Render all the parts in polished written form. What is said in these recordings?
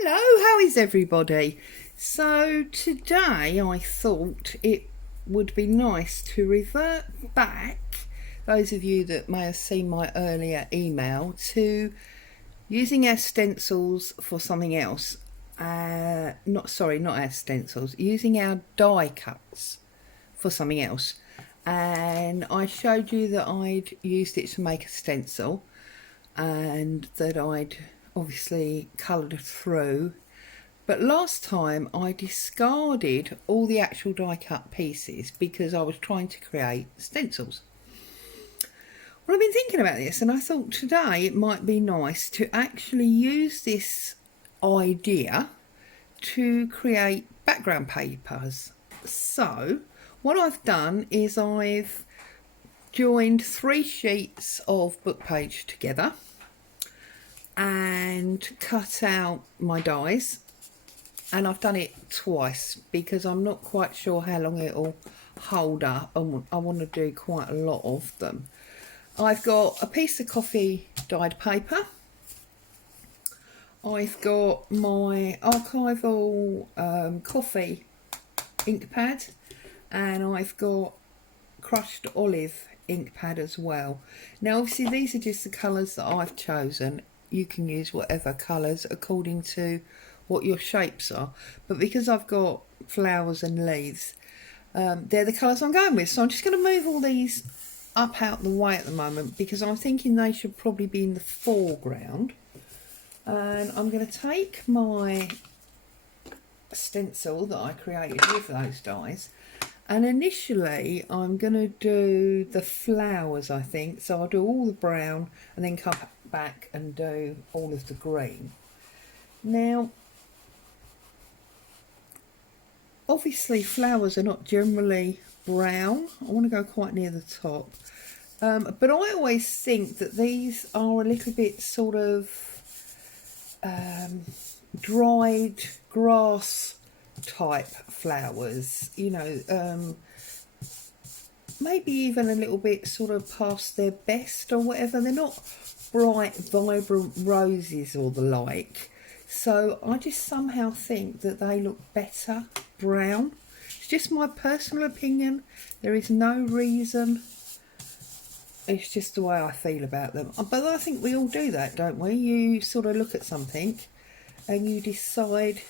Hello, how is everybody? So today I thought it would be nice to revert back, those of you that may have seen my earlier email, to using our stencils for something else. Not our stencils, using our die cuts for something else. And I showed you that I'd used it to make a stencil and that I'd obviously coloured through, but last time I discarded all the actual die cut pieces because I was trying to create stencils. Well, I've been thinking about this and I thought today it might be nice to actually use this idea to create background papers. So what I've done is I've joined 3 sheets of book page together and cut out my dies, and I've done it twice because I'm not quite sure how long it'll hold up. I want to do quite a lot of them. I've got a piece of coffee dyed paper, I've got my archival coffee ink pad, and I've got crushed olive ink pad as well. Now obviously these are just the colours that I've chosen. You can use whatever colours according to what your shapes are, but because I've got flowers and leaves, they're the colours I'm going with. So I'm just going to move all these up out the way at the moment because I'm thinking they should probably be in the foreground. And I'm going to take my stencil that I created with those dies, and initially I'm going to do the flowers, I think. So I'll do all the brown and then come back and do all of the green. Now obviously flowers are not generally brown. I want to go quite near the top, but I always think that these are a little bit sort of dried grass type flowers, you know, maybe even a little bit sort of past their best or whatever. They're not bright vibrant roses or the like, so I just somehow think that they look better brown. It's just my personal opinion, there is no reason, it's just the way I feel about them. But I think we all do that, don't we? You sort of look at something and you decide,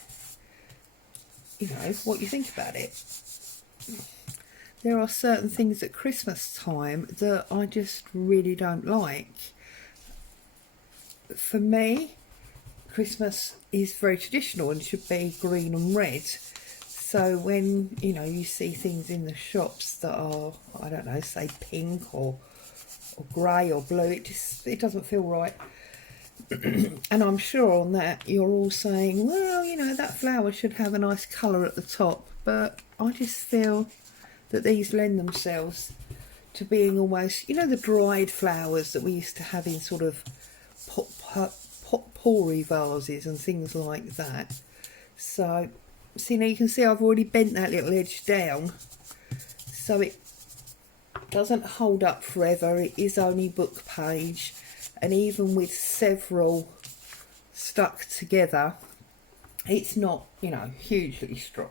you know, what you think about it. There are certain things at Christmas time that I just really don't like. For me, Christmas is very traditional and should be green and red. So when, you know, you see things in the shops that are, I don't know, say pink or grey or blue, it doesn't feel right. And I'm sure on that you're all saying, well, you know, that flower should have a nice colour at the top, but I just feel that these lend themselves to being almost, you know, the dried flowers that we used to have in sort of potpourri vases and things like that. So see, now you can see I've already bent that little edge down so it doesn't hold up forever. It is only book page, and even with several stuck together, it's not, you know, hugely strong,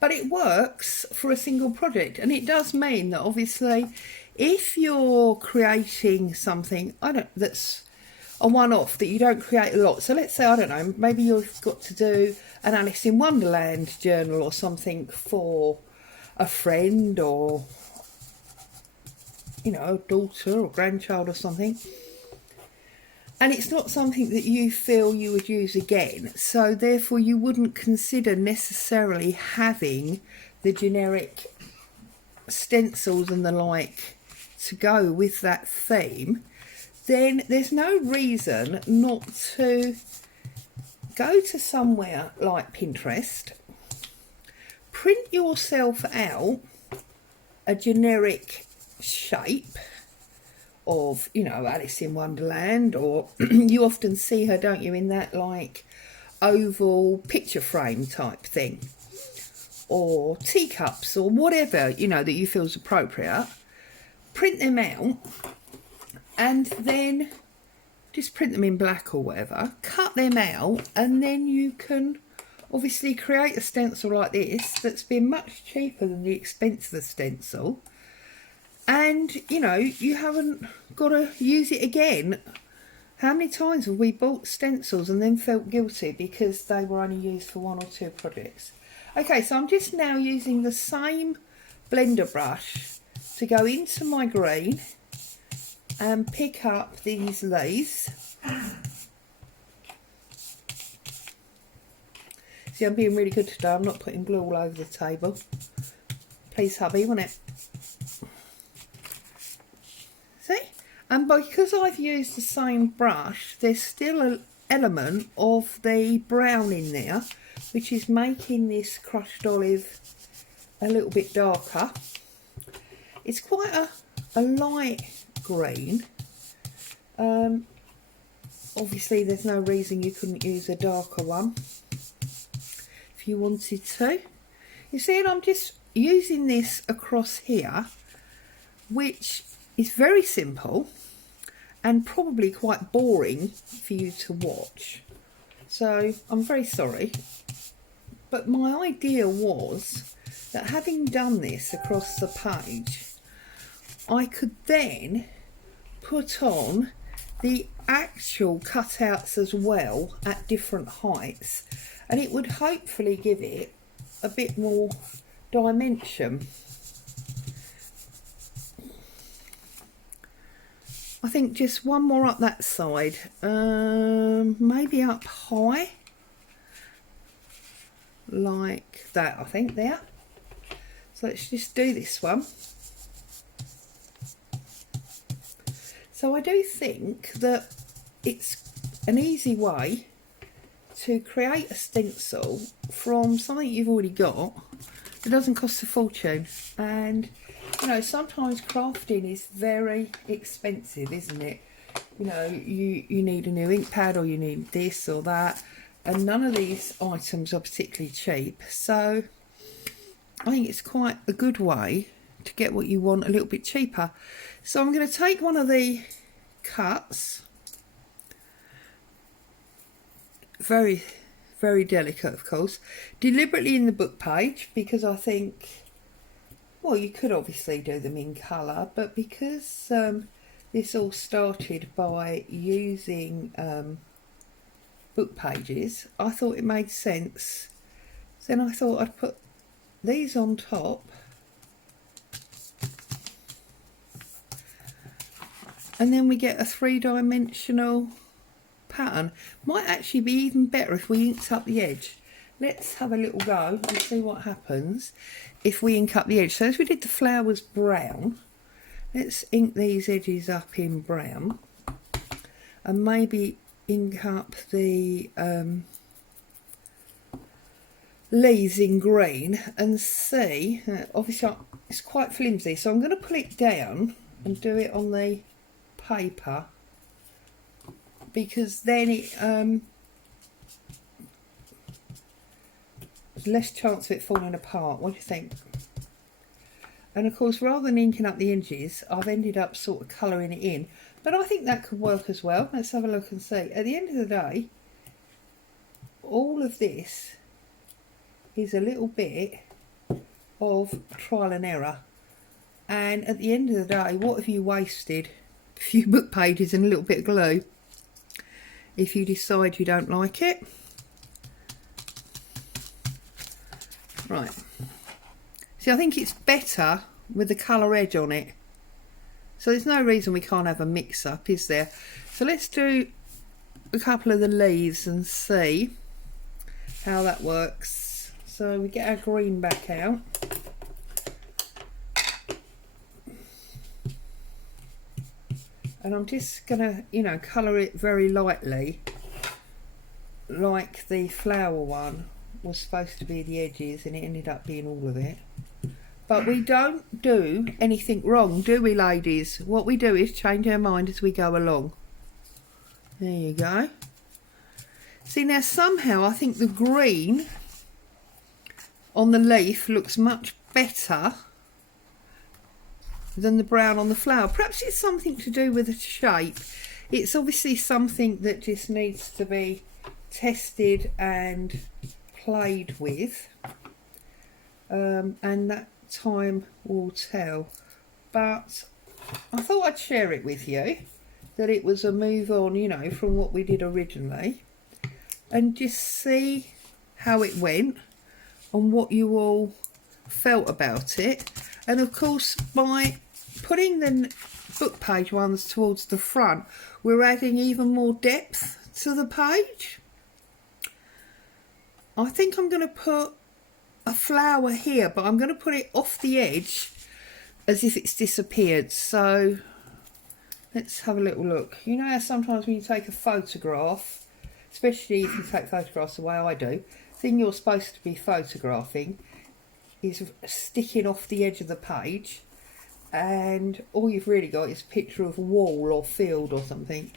but it works for a single project. And it does mean that obviously if you're creating something that's a one-off that you don't create a lot, so let's say, I don't know, maybe you've got to do an Alice in Wonderland journal or something for a friend or, you know, a daughter or grandchild or something, and it's not something that you feel you would use again, so therefore you wouldn't consider necessarily having the generic stencils and the like to go with that theme, then there's no reason not to go to somewhere like Pinterest, print yourself out a generic shape of, you know, Alice in Wonderland, or you often see her, don't you, in that like oval picture frame type thing, or teacups or whatever, you know, that you feel is appropriate. Print them out and then just print them in black or whatever, cut them out, and then you can obviously create a stencil like this that's been much cheaper than the expense of the stencil, and you know, you haven't got to use it again. How many times have we bought stencils and then felt guilty because they were only used for 1 or 2 projects? Okay, so I'm just now using the same blender brush to go into my green and pick up these leaves. See, I'm being really good today. I'm not putting glue all over the table. Please, hubby, won't it? See? And because I've used the same brush, there's still an element of the brown in there, which is making this crushed olive a little bit darker. It's quite a light green. Obviously there's no reason you couldn't use a darker one if you wanted to. You see, and I'm just using this across here, which is very simple and probably quite boring for you to watch. So I'm very sorry. But my idea was that having done this across the page, I could then put on the actual cutouts as well at different heights, and it would hopefully give it a bit more dimension. I think just one more up that side, maybe up high, like that, I think, there. So let's just do this one. So I do think that it's an easy way to create a stencil from something you've already got. It doesn't cost a fortune, and you know, sometimes crafting is very expensive, isn't it? You know, you need a new ink pad, or you need this or that, and none of these items are particularly cheap. So I think it's quite a good way to get what you want a little bit cheaper. So I'm going to take one of the cuts, very, very delicate, of course, deliberately in the book page, because I think, well, you could obviously do them in colour, but because this all started by using book pages, I thought it made sense. Then I thought I'd put these on top, and then we get a 3-dimensional pattern. Might actually be even better if we inked up the edge. Let's have a little go and see what happens if we ink up the edge. So as we did the flowers brown, let's ink these edges up in brown, and maybe ink up the leaves in green, and see. Obviously it's quite flimsy, so I'm going to pull it down and do it on the paper, because then it there's less chance of it falling apart. What do you think? And of course, rather than inking up the edges, I've ended up sort of colouring it in, but I think that could work as well. Let's have a look and see. At the end of the day, all of this is a little bit of trial and error, and at the end of the day, what have you wasted? A few book pages and a little bit of glue if you decide you don't like it. Right, see, I think it's better with the colour edge on it, so there's no reason we can't have a mix up, is there? So let's do a couple of the leaves and see how that works. So we get our green back out, and I'm just gonna, you know, colour it very lightly, like the flower one was supposed to be the edges and it ended up being all of it. But we don't do anything wrong, do we, ladies? What we do is change our mind as we go along. There you go. See, now somehow I think the green on the leaf looks much better than the brown on the flower. Perhaps it's something to do with the shape. It's obviously something that just needs to be tested and played with, and that time will tell. But I thought I'd share it with you, that it was a move on, you know, from what we did originally, and just see how it went and what you all felt about it. And of course, by putting the book page ones towards the front, we're adding even more depth to the page. I think I'm going to put a flower here, but I'm going to put it off the edge as if it's disappeared. So let's have a little look. You know how sometimes when you take a photograph, especially if you take photographs the way I do, the thing you're supposed to be photographing is sticking off the edge of the page, and all you've really got is a picture of a wall or field or something.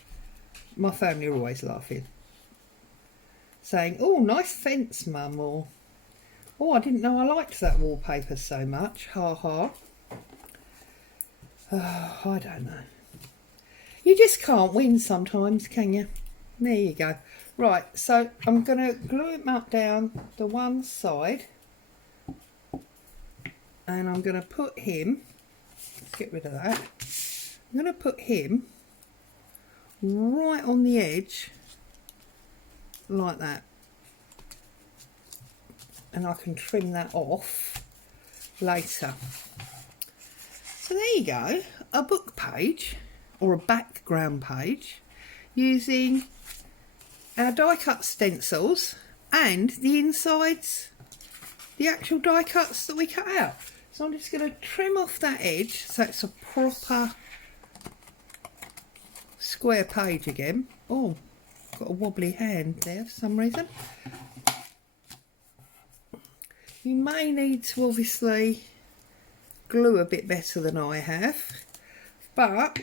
My family are always laughing, saying, "Oh, nice fence, Mum," or "Oh, I didn't know I liked that wallpaper so much, ha ha." Oh, I don't know. You just can't win sometimes, can you? There you go. Right, so I'm going to glue him up down the one side, and I'm going to put him, let's get rid of that, I'm going to put him right on the edge like that, and I can trim that off later. So there you go, a book page or a background page using our die cut stencils and the insides, the actual die cuts that we cut out. So I'm just going to trim off that edge so it's a proper square page again. Oh, got a wobbly hand there for some reason. You may need to obviously glue a bit better than I have, but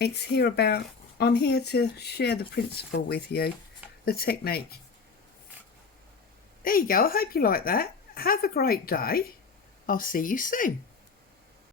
it's here about, I'm here to share the principle with you, the technique. There you go, I hope you like that. Have a great day. I'll see you soon.